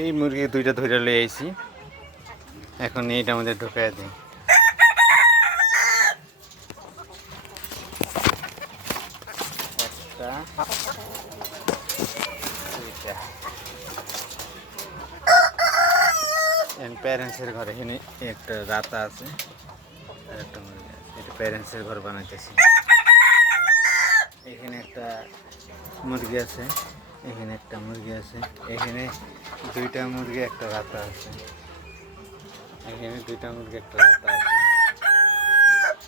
এই মুরগি দুইটা ধরে লয়ে আইছি, এখন এইটার মধ্যে ঢুকাই দিই। একটা দুইটা প্যারেন্টসের ঘর, এখানে একটা রাতা আছে আর একটা মুরগি আছে। এটা প্যারেন্টসের ঘর বানাইতেছি। এখানে একটা মুরগি আছে, এখানে একটা মুরগি আছে, এখানে দুইটা মুরগি একটা রাতা আছে, এখানে দুইটা মুরগি একটা রাতা আছে,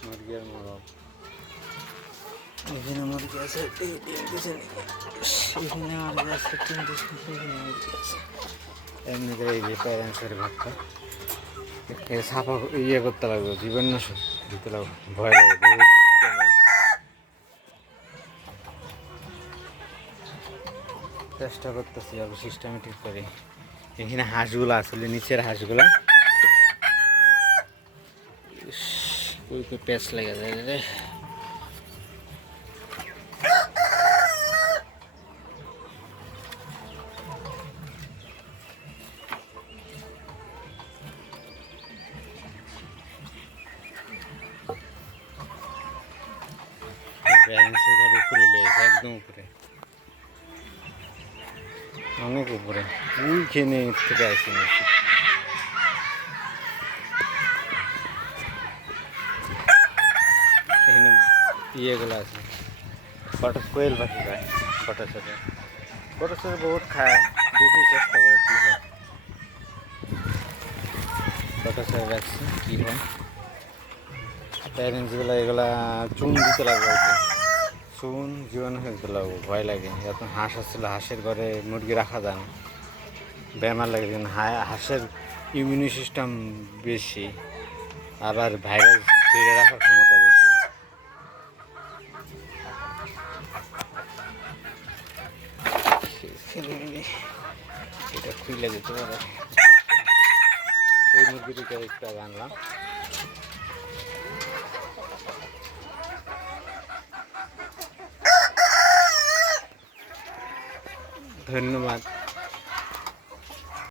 মুরগি আর মোরগ। এখানে মুরগি আছে, এখানে মুরগি আছে, তিনটে মুরগি আছে। এমনি করে এই যে প্যারেন্টসের ঘরটা সাফা ইয়ে করতে লাগবে, জীবাণুনাশক দিতে লাগবে, ভয় লাগে। চেষ্টা করতেছি আবার সিস্টেমেটিক করে। এখানে হাঁসগুলো আসলে নিচের হাঁসগুলো প্যাঁচ লেগে যায় রে। ঘর উপরে লেগেছে, একদম উপরে, অনেক উপরে, ওইখানে থেকে আসি না। এখানে ইয়েগুলো আছে, কোয়েল পাখি খায়, ফটাচরে বহুত খায়, দেখি চেষ্টা করে কী হয়। ফটাচরে রাখছি কী হয়। প্যারেন্টসগুলো এগুলা চুন দিতে লাগবে, চুন জীবাণু দিতে লাগবে, ভয় লাগে। এখন হাঁস আসছিলো, হাঁসের ঘরে মুরগি রাখা যায় না, বেমার লাগে। হাঁসের ইমিউনি সিস্টেম বেশি, আবার ভাইরাস ধরে রাখার ক্ষমতা বেশি। এটা খুলে দিতে পারে। এই মুরগি দুটো একটু আনলাম। ধন্যবাদ।